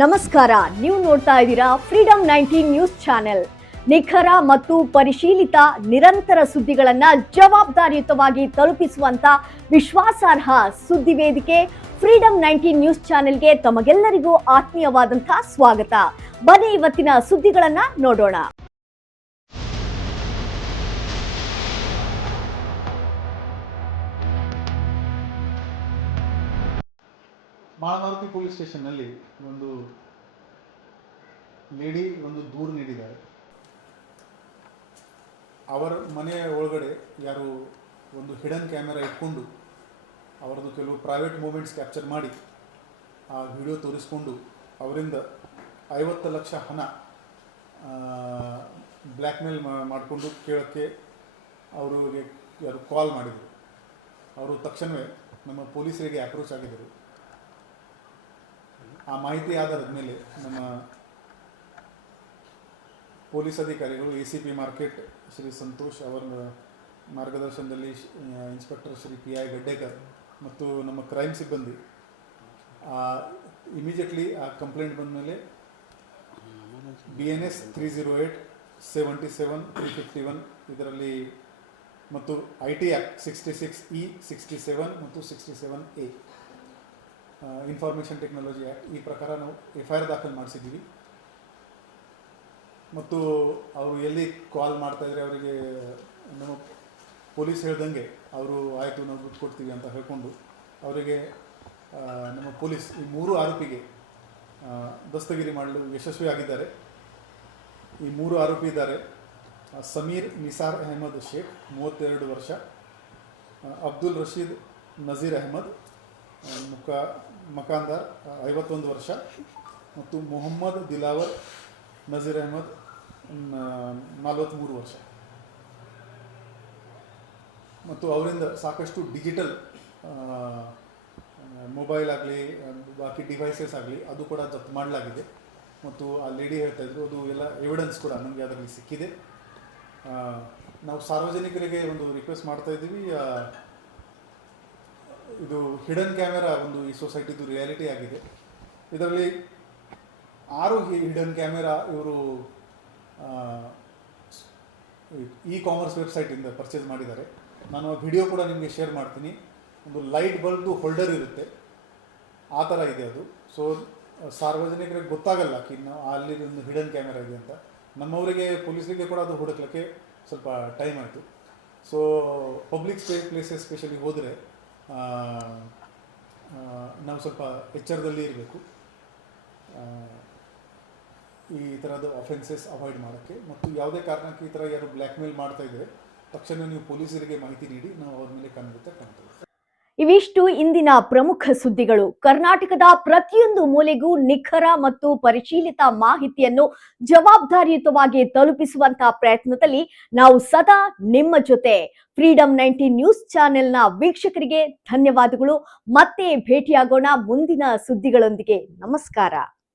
ನಮಸ್ಕಾರ, ನೀವು ನೋಡ್ತಾ ಇದ್ದೀರಾ ಫ್ರೀಡಮ್ 19 ನ್ಯೂಸ್ ಚಾನೆಲ್. ನಿಖರ ಮತ್ತು ಪರಿಶೀಲಿತ ನಿರಂತರ ಸುದ್ದಿಗಳನ್ನ ಜವಾಬ್ದಾರಿಯುತವಾಗಿ ತಲುಪಿಸುವಂತ ವಿಶ್ವಾಸಾರ್ಹ ಸುದ್ದಿ ವೇದಿಕೆ ಫ್ರೀಡಮ್ 19 ನ್ಯೂಸ್ ಚಾನೆಲ್ಗೆ ತಮಗೆಲ್ಲರಿಗೂ ಆತ್ಮೀಯವಾದಂತಹ ಸ್ವಾಗತ. ಬನ್ನಿ ಇವತ್ತಿನ ಸುದ್ದಿಗಳನ್ನ ನೋಡೋಣ. ಮಾಳಮಾರುತಿ ಪೊಲೀಸ್ ಸ್ಟೇಷನ್ನಲ್ಲಿ ಒಂದು ಲೇಡಿ ಒಂದು ದೂರು ನೀಡಿದ್ದಾರೆ. ಅವರ ಮನೆಯ ಒಳಗಡೆ ಯಾರು ಒಂದು ಹಿಡನ್ ಕ್ಯಾಮೆರಾ ಇಟ್ಕೊಂಡು ಅವರದ್ದು ಕೆಲವು ಪ್ರೈವೇಟ್ ಮೂಮೆಂಟ್ಸ್ ಕ್ಯಾಪ್ಚರ್ ಮಾಡಿ ಆ ವಿಡಿಯೋ ತೋರಿಸ್ಕೊಂಡು ಅವರಿಂದ 50 ಲಕ್ಷ ಹಣ ಬ್ಲ್ಯಾಕ್ಮೇಲ್ ಮಾಡಿಕೊಂಡು ಕೇಳೋಕ್ಕೆ ಅವರಿಗೆ ಯಾರು ಕಾಲ್ ಮಾಡಿದರು. ಅವರು ತಕ್ಷಣವೇ ನಮ್ಮ ಪೊಲೀಸರಿಗೆ ಅಪ್ರೋಚ್ ಆಗಿದ್ದರು. ಆ ಮಾಹಿತಿ ಆಧಾರದ ಮೇಲೆ ನಮ್ಮ ಪೊಲೀಸ್ ಅಧಿಕಾರಿಗಳು ACP ಮಾರ್ಕೆಟ್ ಶ್ರೀ ಸಂತೋಷ್ ಅವರ ಮಾರ್ಗದರ್ಶನದಲ್ಲಿ ಇನ್ಸ್ಪೆಕ್ಟರ್ ಶ್ರೀ PI ಗಡ್ಡೇಕರ್ ಮತ್ತು ನಮ್ಮ ಕ್ರೈಮ್ ಸಿಬ್ಬಂದಿ ಇಮಿಡಿಯೇಟ್ಲಿ ಆ ಕಂಪ್ಲೇಂಟ್ ಬಂದ ಮೇಲೆ BNS 308-77-351 ಇದರಲ್ಲಿ ಮತ್ತು IT ಆ್ಯಕ್ಟ್ 66E 67 ಮತ್ತು 67A ಇನ್ಫಾರ್ಮೇಷನ್ ಟೆಕ್ನಾಲಜಿ ಆ್ಯಕ್ಟ್ ಈ ಪ್ರಕಾರ ನಾವು FIR ದಾಖಲು ಮಾಡಿಸಿದ್ದೀವಿ. ಮತ್ತು ಅವರು ಎಲ್ಲಿ ಕಾಲ್ ಮಾಡ್ತಾಯಿದ್ರೆ ಅವರಿಗೆ ನಮ್ಮ ಪೊಲೀಸ್ ಹೇಳ್ದಂಗೆ ಅವರು ಆಯಿತು ನಾವು ದುಡ್ಡು ಕೊಡ್ತೀವಿ ಅಂತ ಹೇಳ್ಕೊಂಡು ಅವರಿಗೆ ನಮ್ಮ ಪೊಲೀಸ್ ಈ 3 ಆರೋಪಿಗೆ ದಸ್ತಗಿರಿ ಮಾಡಲು ಯಶಸ್ವಿಯಾಗಿದ್ದಾರೆ. ಈ 3 ಆರೋಪಿ ಇದ್ದಾರೆ. ಸಮೀರ್ ನಿಸಾರ್ ಅಹಮದ್ ಶೇಖ್ 32 ವರ್ಷ, ಅಬ್ದುಲ್ ರಶೀದ್ ನಜೀರ್ ಅಹಮದ್ ಮಕಾಂದಾರ್ 51 ವರ್ಷ ಮತ್ತು ಮೊಹಮ್ಮದ್ ದಿಲಾವರ್ ನಜೀರ್ ಅಹಮದ್ 43 ವರ್ಷ. ಮತ್ತು ಅವರಿಂದ ಸಾಕಷ್ಟು ಡಿಜಿಟಲ್ ಮೊಬೈಲ್ ಆಗಲಿ ಬಾಕಿ ಡಿವೈಸಸ್ ಆಗಲಿ ಅದು ಕೂಡ ಜಪ್ತು ಮಾಡಲಾಗಿದೆ. ಮತ್ತು ಆ ಲೇಡಿ ಹೇಳ್ತಾಯಿದ್ರು ಅದು ಎಲ್ಲ ಎವಿಡೆನ್ಸ್ ಕೂಡ ನಮಗೆ ಅದರಲ್ಲಿ ಸಿಕ್ಕಿದೆ. ನಾವು ಸಾರ್ವಜನಿಕರಿಗೆ ಒಂದು ರಿಕ್ವೆಸ್ಟ್ ಮಾಡ್ತಾಯಿದ್ದೀವಿ, ಇದು ಹಿಡನ್ ಕ್ಯಾಮೆರಾ ಒಂದು ಈ ಸೊಸೈಟಿದು ರಿಯಾಲಿಟಿ ಆಗಿದೆ. ಇದರಲ್ಲಿ 6 ಹಿಡನ್ ಕ್ಯಾಮೆರಾ ಇವರು ಕಾಮರ್ಸ್ ವೆಬ್ಸೈಟಿಂದ ಪರ್ಚೇಸ್ ಮಾಡಿದ್ದಾರೆ. ನಾನು ಆ ವಿಡಿಯೋ ಕೂಡ ನಿಮಗೆ ಶೇರ್ ಮಾಡ್ತೀನಿ. ಒಂದು ಲೈಟ್ ಬಲ್ಬ್ದು ಹೋಲ್ಡರ್ ಇರುತ್ತೆ, ಆ ಥರ ಇದೆ ಅದು. ಸೊ ಸಾರ್ವಜನಿಕರಿಗೆ ಗೊತ್ತಾಗಲ್ಲ ನಾವು ಅಲ್ಲಿ ಒಂದು ಹಿಡನ್ ಕ್ಯಾಮೆರಾ ಇದೆ ಅಂತ. ನಮ್ಮವರಿಗೆ ಪೊಲೀಸರಿಗೆ ಕೂಡ ಅದು ಹುಡುಕ್ಲಿಕ್ಕೆ ಸ್ವಲ್ಪ ಟೈಮ್ ಆಯಿತು. ಸೊ ಪಬ್ಲಿಕ್ ಪ್ಲೇಸಸ್ ಸ್ಪೆಷಲಿ ಹೋದರೆ ನಾವು ಸ್ವಲ್ಪ ಎಚ್ಚರದಲ್ಲಿ ಇರಬೇಕು ಈ ಥರದ ಅಫೆನ್ಸಸ್ ಅವಾಯ್ಡ್ ಮಾಡೋಕ್ಕೆ. ಮತ್ತು ಯಾವುದೇ ಕಾರಣಕ್ಕೆ ಈ ಥರ ಯಾರು ಬ್ಲ್ಯಾಕ್ಮೇಲ್ ಮಾಡ್ತಾ ಇದ್ದರೆ ತಕ್ಷಣ ನೀವು ಪೊಲೀಸರಿಗೆ ಮಾಹಿತಿ ನೀಡಿ ನಾವು ಅವ್ರ ಮೇಲೆ ಕಾಣ್ತೇವೆ. ಇವಿಷ್ಟು ಇಂದಿನ ಪ್ರಮುಖ ಸುದ್ದಿಗಳು. ಕರ್ನಾಟಕದ ಪ್ರತಿಯೊಂದು ಮೂಲೆಗೂ ನಿಖರ ಮತ್ತು ಪರಿಶೀಲಿತ ಮಾಹಿತಿಯನ್ನು ಜವಾಬ್ದಾರಿಯುತವಾಗಿ ತಲುಪಿಸುವಂತಹ ಪ್ರಯತ್ನದಲ್ಲಿ ನಾವು ಸದಾ ನಿಮ್ಮ ಜೊತೆ. ಫ್ರೀಡಮ್ 19 ನ್ಯೂಸ್ ಚಾನೆಲ್ನ ವೀಕ್ಷಕರಿಗೆ ಧನ್ಯವಾದಗಳು. ಮತ್ತೆ ಭೇಟಿಯಾಗೋಣ ಮುಂದಿನ ಸುದ್ದಿಗಳೊಂದಿಗೆ. ನಮಸ್ಕಾರ.